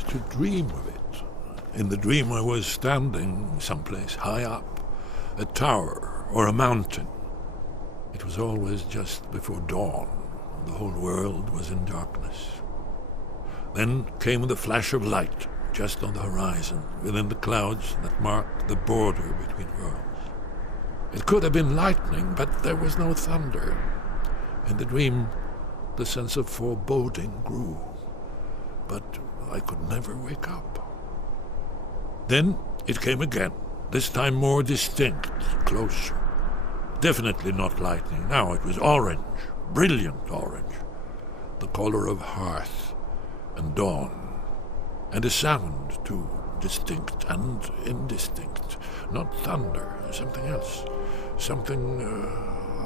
used to dream of it. In the dream I was standing someplace high up, a tower or a mountain. It was always just before dawn. The whole world was in darkness. Then came the flash of light, just on the horizon, within the clouds that marked the border between worlds. It could have been lightning, but there was no thunder. In the dream, the sense of foreboding grew, but I could never wake up. Then it came again, this time more distinct, closer. Definitely not lightning. Now it was orange, brilliant orange, the color of hearth and dawn, and a sound too, distinct and indistinct. Not thunder, something else, something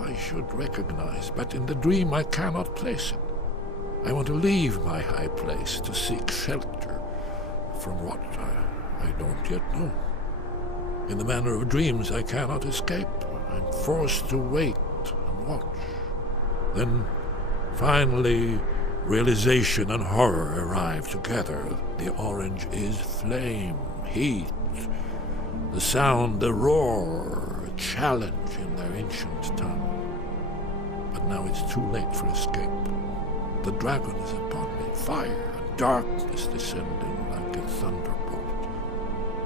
I should recognize, but in the dream I cannot place it. I want to leave my high place to seek shelter from what I don't yet know. In the manner of dreams I cannot escape. I'm forced to wait and watch. Then, finally, realization and horror arrive together. The orange is flame, heat, the sound, the roar, a challenge in their ancient tongue. But now it's too late for escape. The dragon is upon me, fire and darkness descending like a thunderbolt.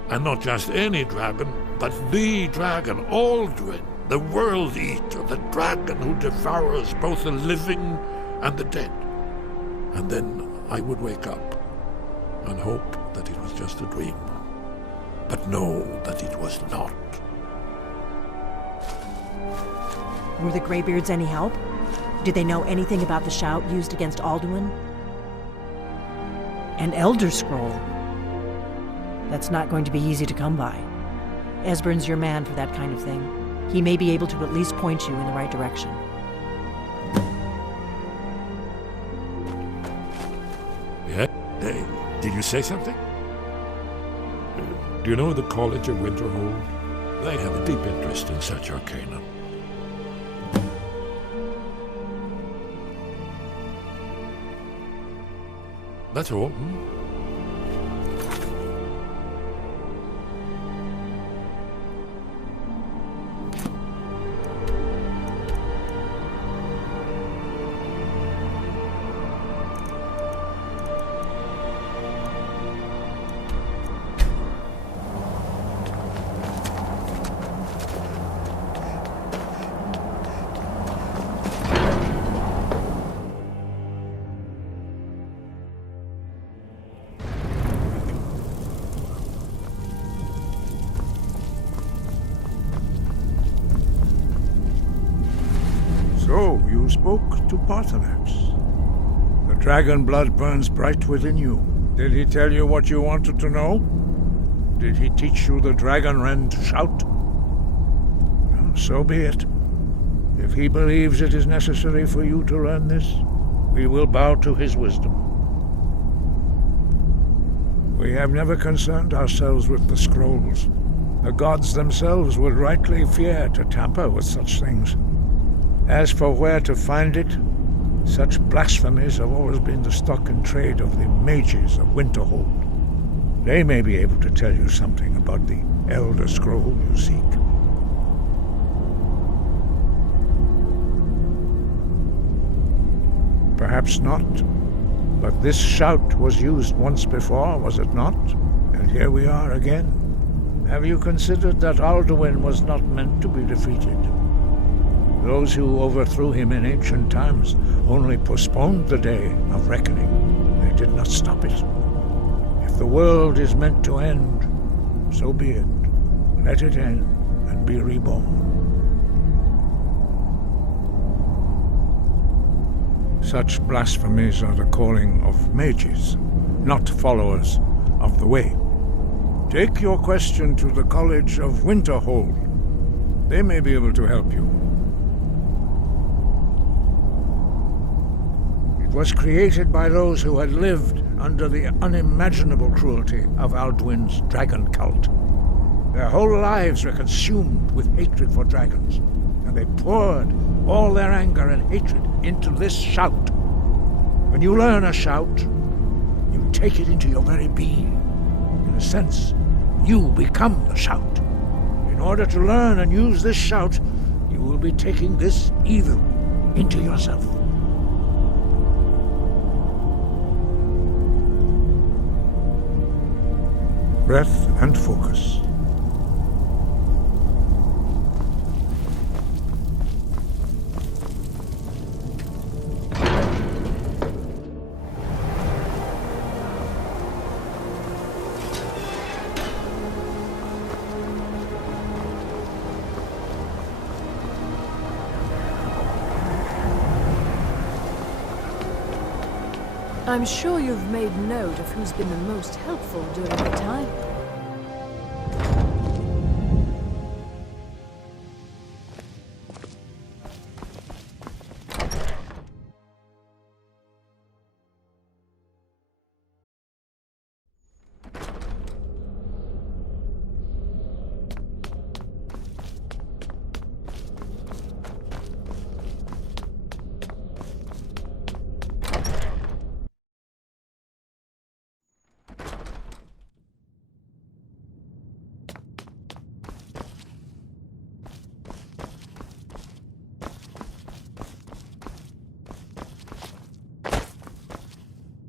And not just any dragon, but the dragon, Alduin, the World Eater, the dragon who devours both the living and the dead. And then I would wake up and hope that it was just a dream, but know that it was not. Were the Greybeards any help? Did they know anything about the shout used against Alduin? An Elder Scroll. That's not going to be easy to come by. Esbern's your man for that kind of thing. He may be able to at least point you in the right direction. Yeah? Did you say something? Do you know the College of Winterhold? They have a deep interest in such arcana. That's all. So, you spoke to Paarthurnax. The dragon blood burns bright within you. Did he tell you what you wanted to know? Did he teach you the dragon rend shout? Well, so be it. If he believes it is necessary for you to learn this, we will bow to his wisdom. We have never concerned ourselves with the scrolls. The gods themselves would rightly fear to tamper with such things. As for where to find it, such blasphemies have always been the stock and trade of the mages of Winterhold. They may be able to tell you something about the Elder Scroll you seek. Perhaps not, but this shout was used once before, was it not? And here we are again. Have you considered that Alduin was not meant to be defeated? Those who overthrew him in ancient times only postponed the day of reckoning. They did not stop it. If the world is meant to end, so be it. Let it end and be reborn. Such blasphemies are the calling of mages, not followers of the way. Take your question to the College of Winterhold. They may be able to help you. It was created by those who had lived under the unimaginable cruelty of Alduin's dragon cult. Their whole lives were consumed with hatred for dragons, and they poured all their anger and hatred into this shout. When you learn a shout, you take it into your very being. In a sense, you become the shout. In order to learn and use this shout, you will be taking this evil into yourself. Breath and focus. I'm sure you've made note of who's been the most helpful during the time.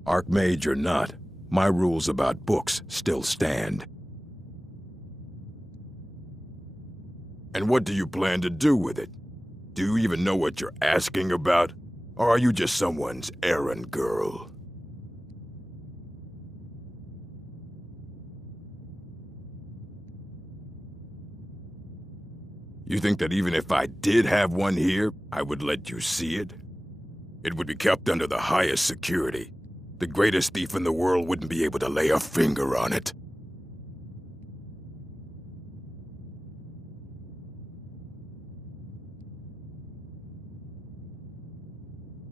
Archmage or not, my rules about books still stand. And what do you plan to do with it? Do you even know what you're asking about? Or are you just someone's errand girl? You think that even if I did have one here, I would let you see it? It would be kept under the highest security. The greatest thief in the world wouldn't be able to lay a finger on it.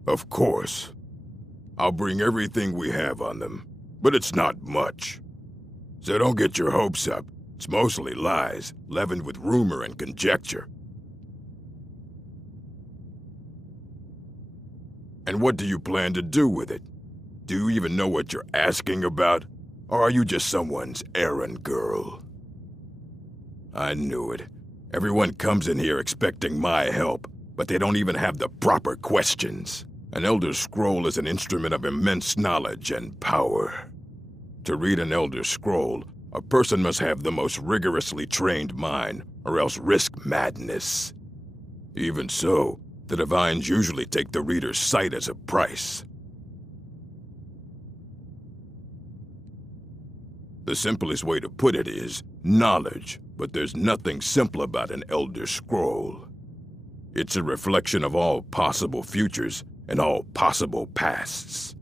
Of course. I'll bring everything we have on them, but it's not much. So don't get your hopes up. It's mostly lies, leavened with rumor and conjecture. And what do you plan to do with it? Do you even know what you're asking about? Or are you just someone's errand girl? I knew it. Everyone comes in here expecting my help, but they don't even have the proper questions. An Elder Scroll is an instrument of immense knowledge and power. To read an Elder Scroll, a person must have the most rigorously trained mind, or else risk madness. Even so, the Divines usually take the reader's sight as a price. The simplest way to put it is knowledge, but there's nothing simple about an Elder Scroll. It's a reflection of all possible futures and all possible pasts.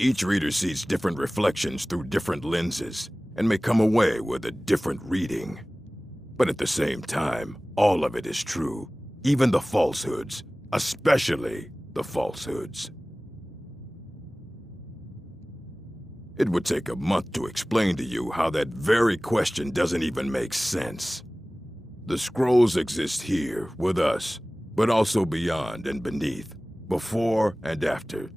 Each reader sees different reflections through different lenses and may come away with a different reading. But at the same time, all of it is true, even the falsehoods, especially the falsehoods. It would take a month to explain to you how that very question doesn't even make sense. The scrolls exist here, with us, but also beyond and beneath, before and after.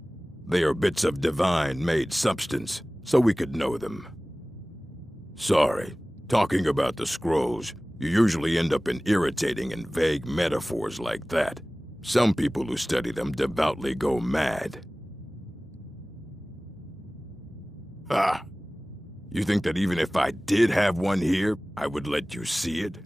They are bits of divine-made substance, so we could know them. Sorry, talking about the scrolls, you usually end up in irritating and vague metaphors like that. Some people who study them devoutly go mad. Ah, you think that even if I did have one here, I would let you see it?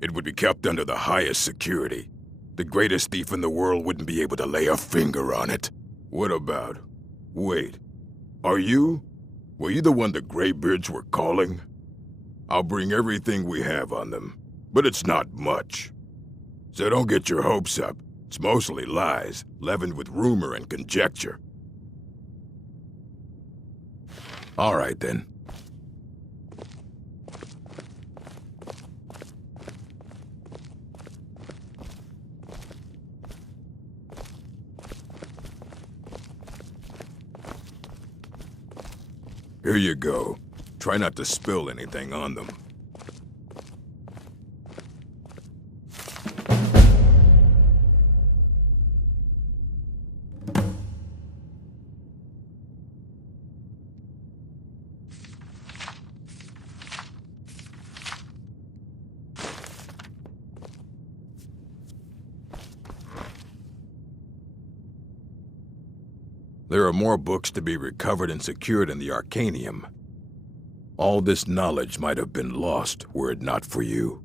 It would be kept under the highest security. The greatest thief in the world wouldn't be able to lay a finger on it. What about... Wait, are you? Were you the one the Greybeards were calling? I'll bring everything we have on them, but it's not much. So don't get your hopes up. It's mostly lies, leavened with rumor and conjecture. All right, then. Here you go. Try not to spill anything on them. There are more books to be recovered and secured in the Arcanium. All this knowledge might have been lost were it not for you.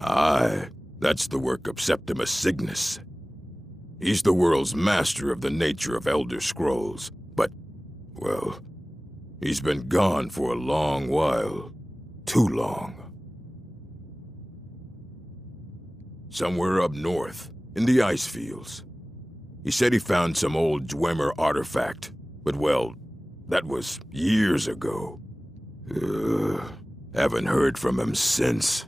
Aye, that's the work of Septimus Cygnus. He's the world's master of the nature of Elder Scrolls, but, well, he's been gone for a long while. Too long. Somewhere up north, in the ice fields. He said he found some old Dwemer artifact, but well, that was years ago. Haven't heard from him since.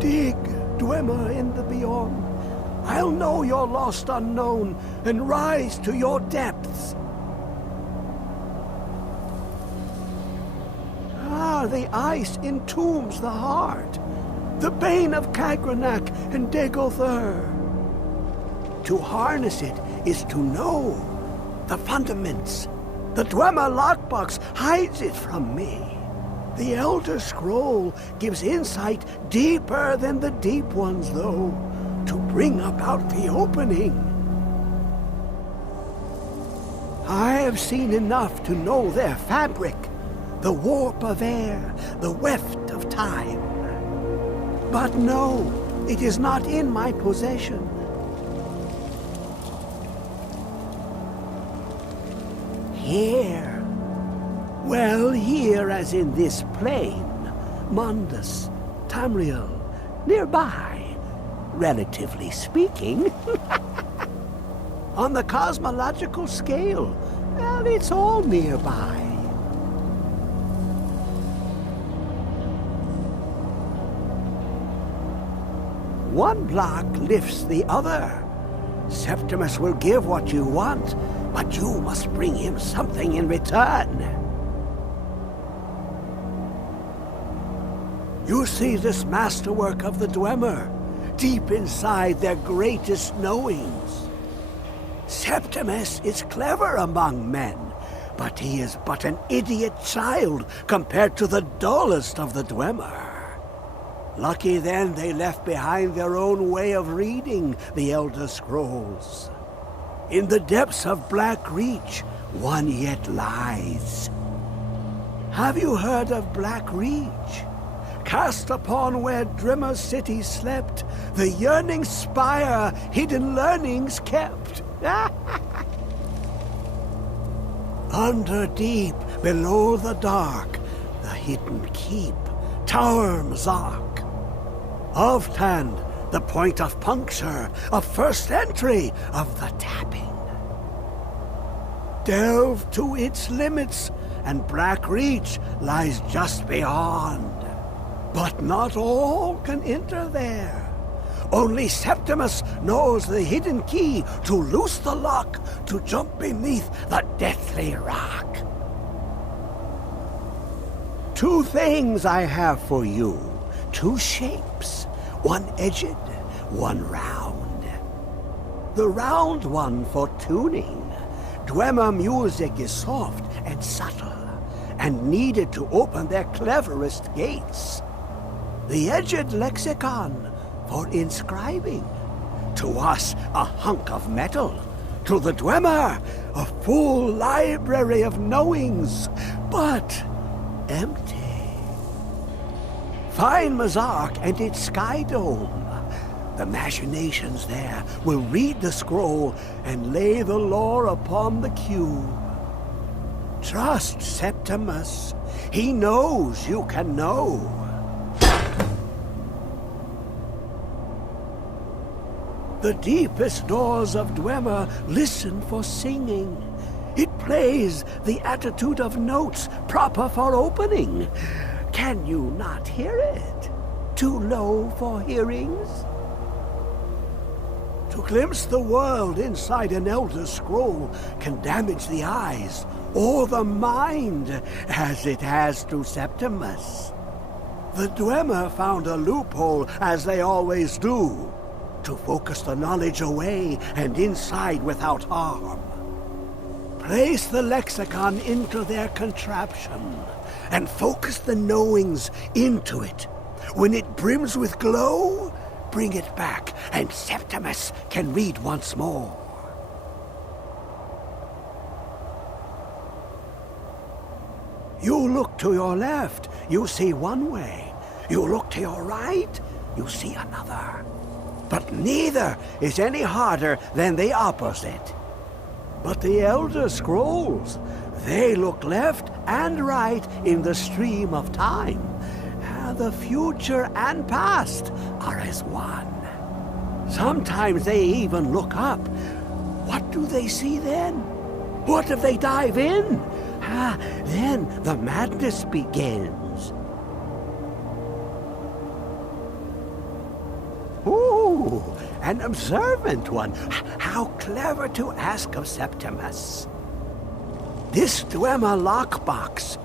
Dig, Dwemer in the beyond. I'll know your lost unknown and rise to your depths. Ah, the ice entombs the heart, the bane of Kagranak and Degolthur. To harness it is to know the fundaments. The Dwemer lockbox hides it from me. The Elder Scroll gives insight deeper than the deep ones, though, to bring about the opening. I have seen enough to know their fabric, the warp of air, the weft of time. But no, it is not in my possession. Here. Well, here as in this plain, Mundus, Tamriel, nearby, relatively speaking. On the cosmological scale, well, it's all nearby. One block lifts the other. Septimus will give what you want, but you must bring him something in return. You see this masterwork of the Dwemer, deep inside their greatest knowings. Septimus is clever among men, but he is but an idiot child compared to the dullest of the Dwemer. Lucky then they left behind their own way of reading the Elder Scrolls. In the depths of Black Reach, one yet lies. Have you heard of Black Reach? Cast upon where Drimmer's city slept, the yearning spire hidden learnings kept. Under deep, below the dark, the hidden keep, Tower Mzark. Of Tand, the point of puncture, of first entry, of the tapping. Delve to its limits, and Black Reach lies just beyond. But not all can enter there. Only Septimus knows the hidden key to loose the lock, to jump beneath the deathly rock. Two things I have for you. Two shapes. One edged, one round. The round one for tuning. Dwemer music is soft and subtle, and needed to open their cleverest gates. The edged lexicon for inscribing. To us, a hunk of metal. To the Dwemer, a full library of knowings, but empty. Find Mzark and its sky dome. The machinations there will read the scroll and lay the lore upon the cube. Trust Septimus. He knows you can know. The deepest doors of Dwemer listen for singing. It plays the attitude of notes proper for opening. Can you not hear it? Too low for hearings? To glimpse the world inside an Elder Scroll can damage the eyes or the mind, as it has to Septimus. The Dwemer found a loophole, as they always do, to focus the knowledge away and inside without harm. Place the lexicon into their contraption, and focus the knowings into it. When it brims with glow, bring it back, and Septimus can read once more. You look to your left, you see one way. You look to your right, you see another. But neither is any harder than the opposite. But the Elder Scrolls, they look left and right in the stream of time. The future and past are as one. Sometimes they even look up. What do they see then? What if they dive in? Then the madness begins. You, an observant one. How clever to ask of Septimus. This Dwemer lockbox.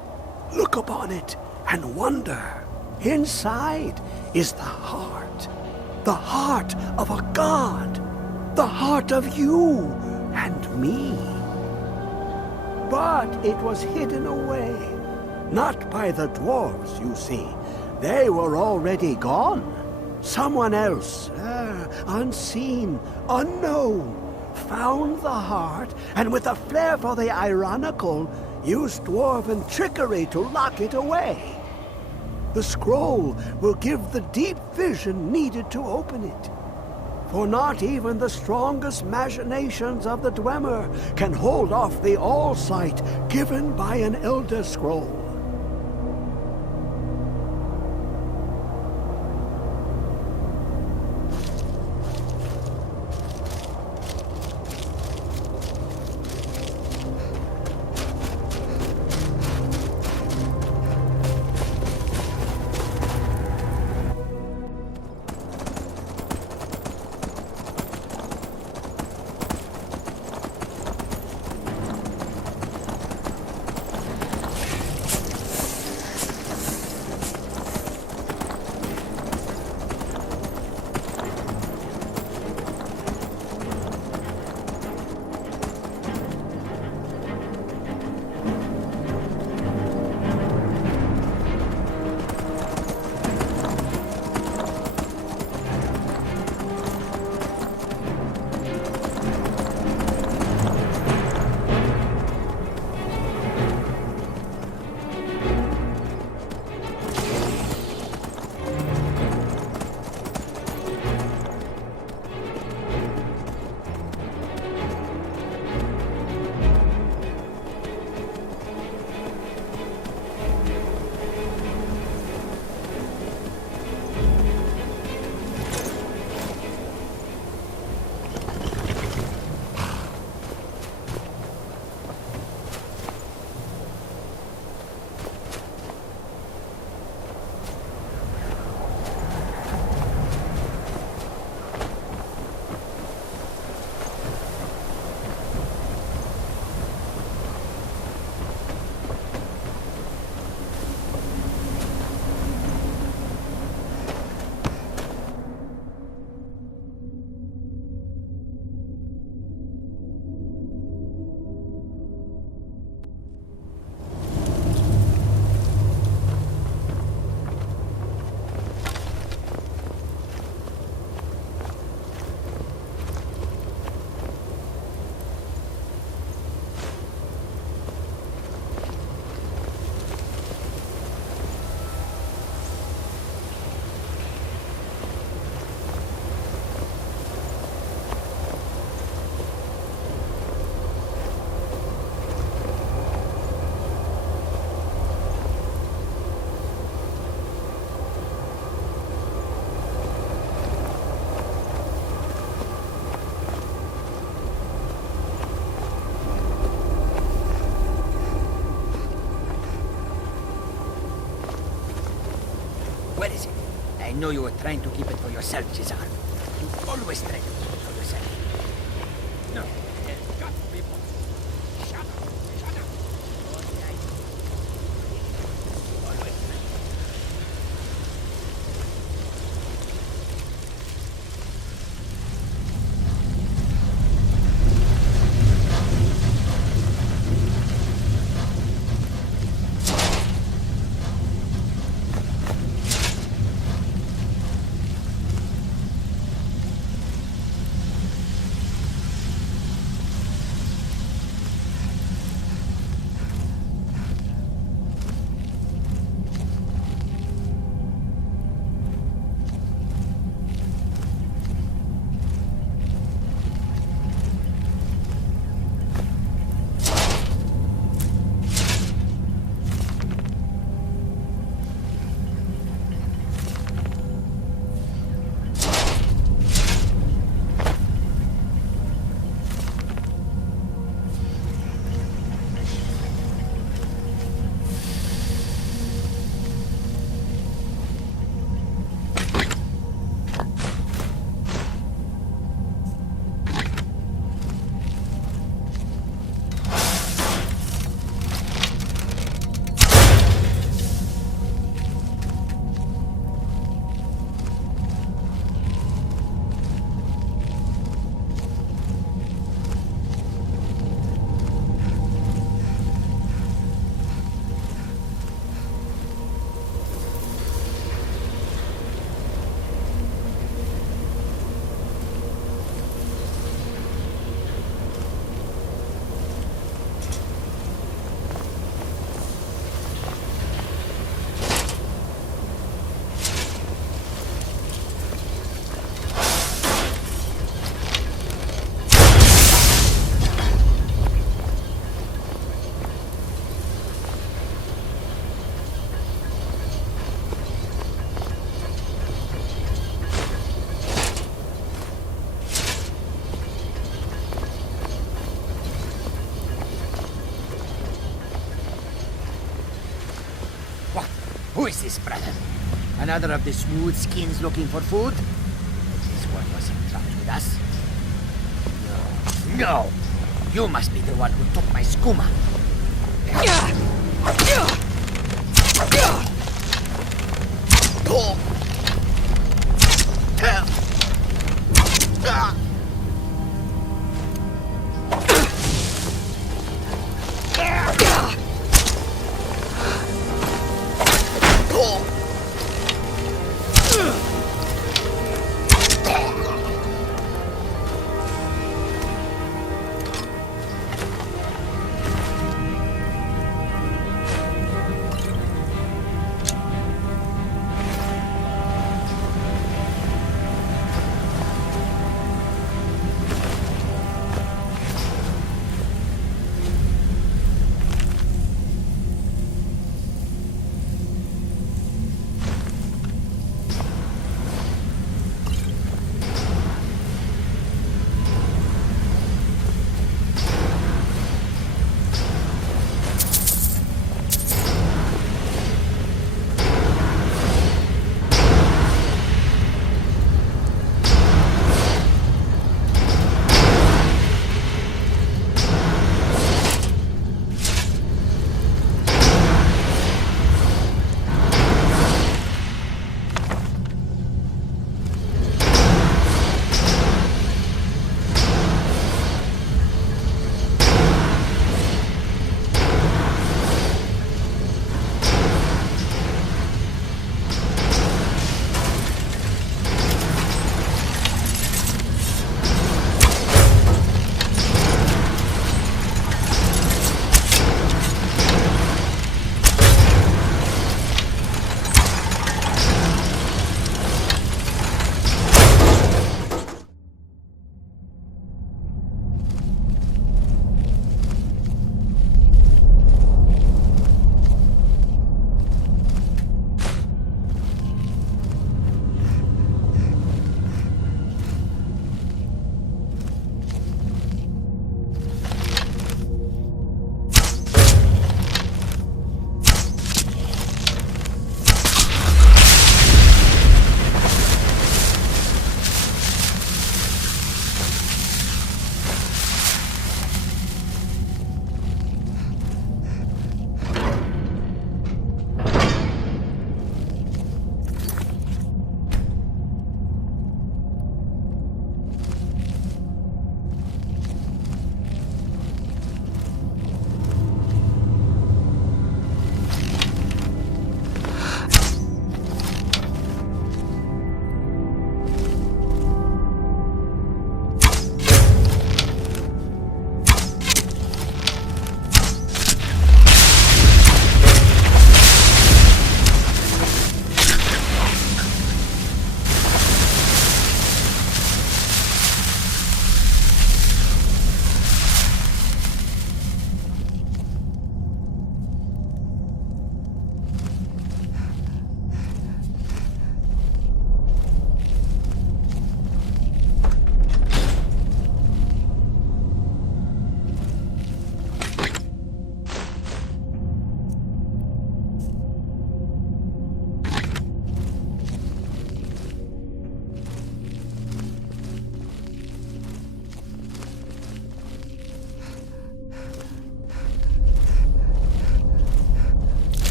Look upon it and wonder. Inside is the heart of a god, the heart of you and me. But it was hidden away, not by the dwarves, you see. They were already gone. Someone else, unseen, unknown, found the heart, and with a flair for the ironical, used dwarven trickery to lock it away. The scroll will give the deep vision needed to open it. For not even the strongest machinations of the Dwemer can hold off the all-sight given by an Elder Scroll. Where is it? I know you were trying to keep it for yourself, Cesar. You always try to keep it for yourself. No, there's got to be more. Shut up! Shut up! Always try. Who is this, brother? Another of the smooth skins looking for food? This one was in touch with us. No. You must be the one who took my skooma.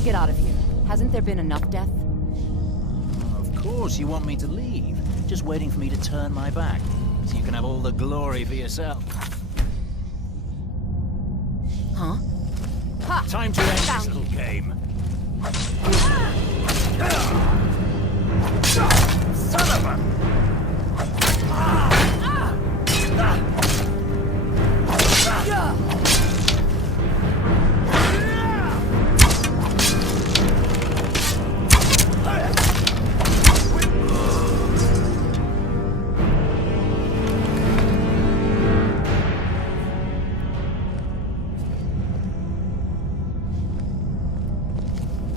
to get out of here. Hasn't there been enough death? Of course you want me to leave. Just waiting for me to turn my back, so you can have all the glory for yourself. Huh? Ha! Time to end this Found little game. Son of a...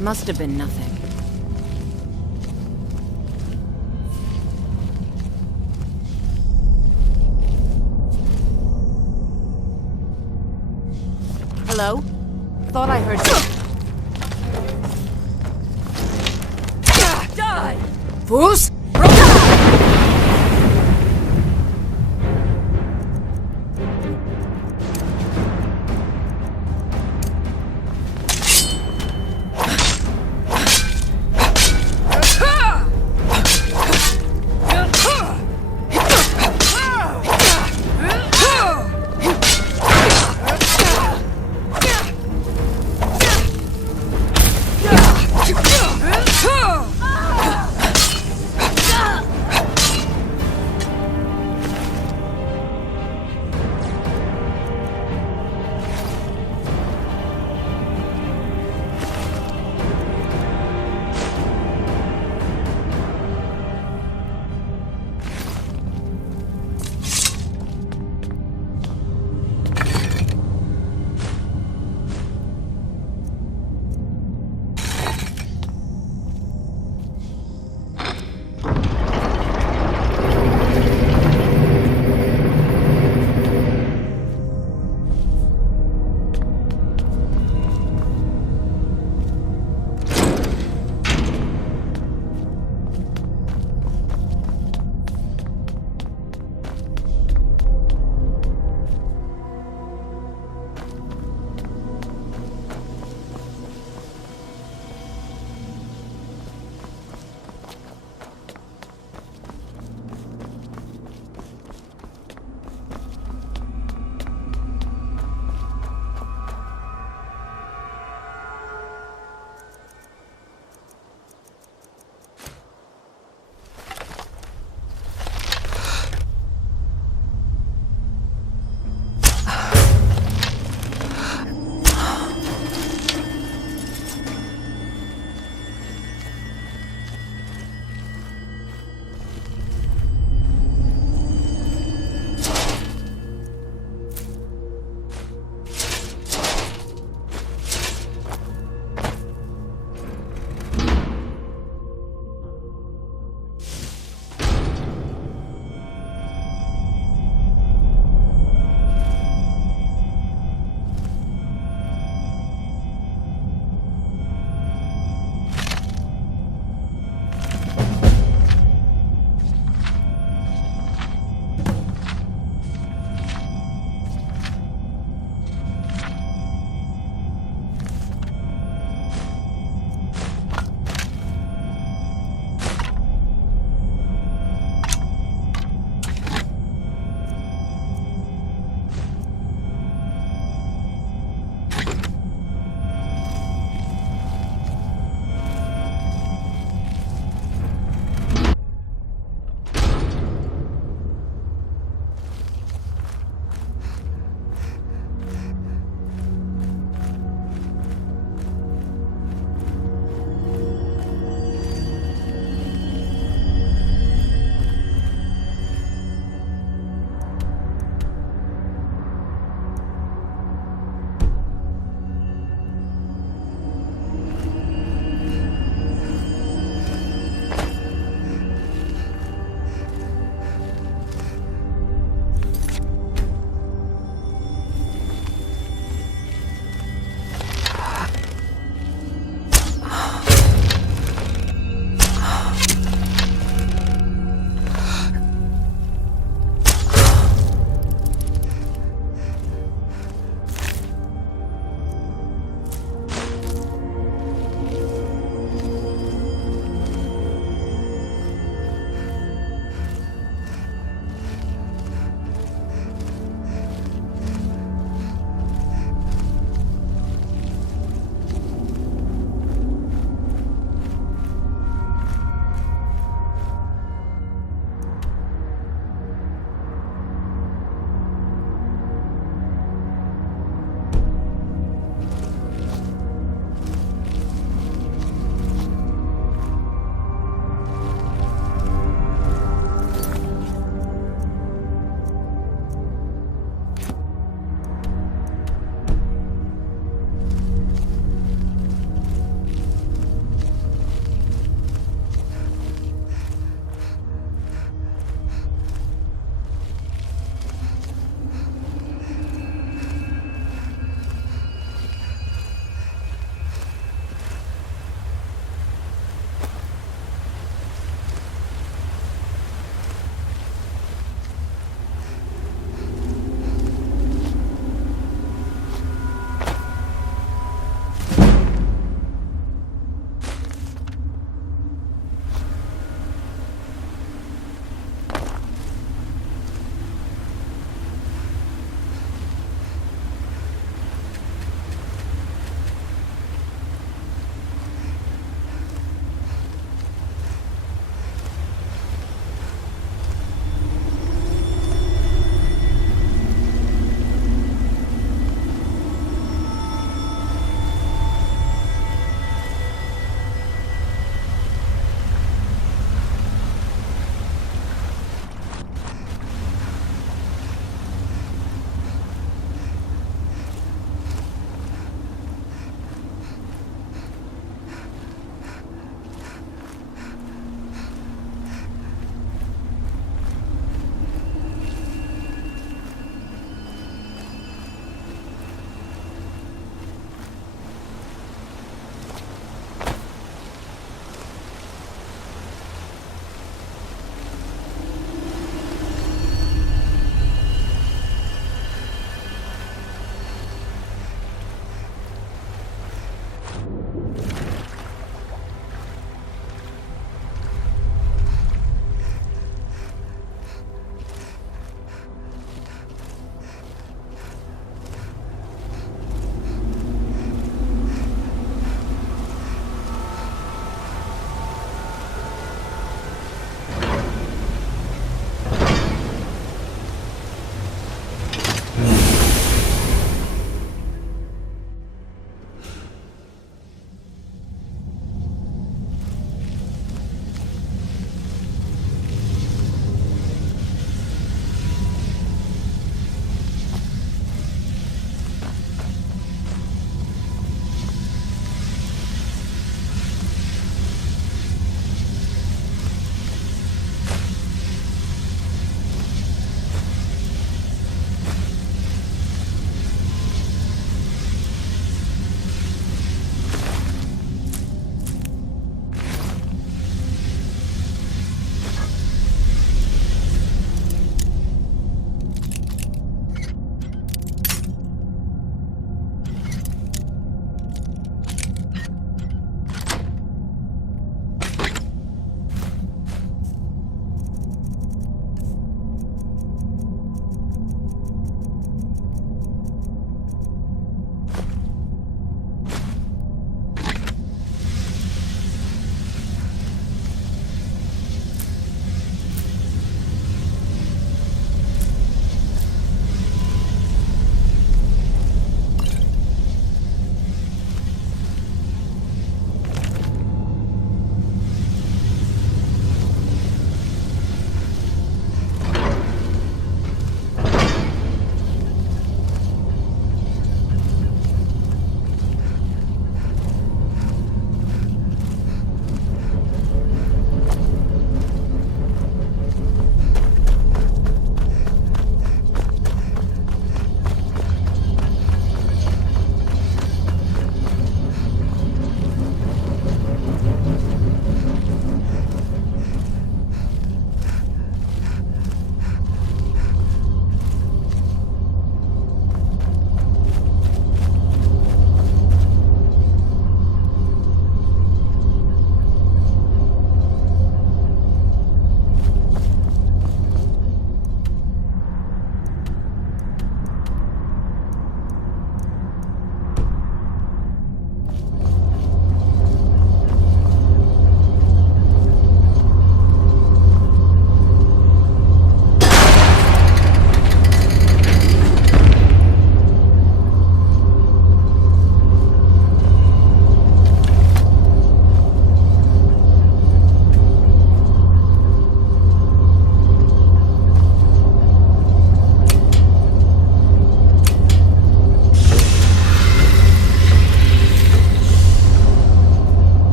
Must have been nothing. Hello? Thought I heard something. Die! Fools!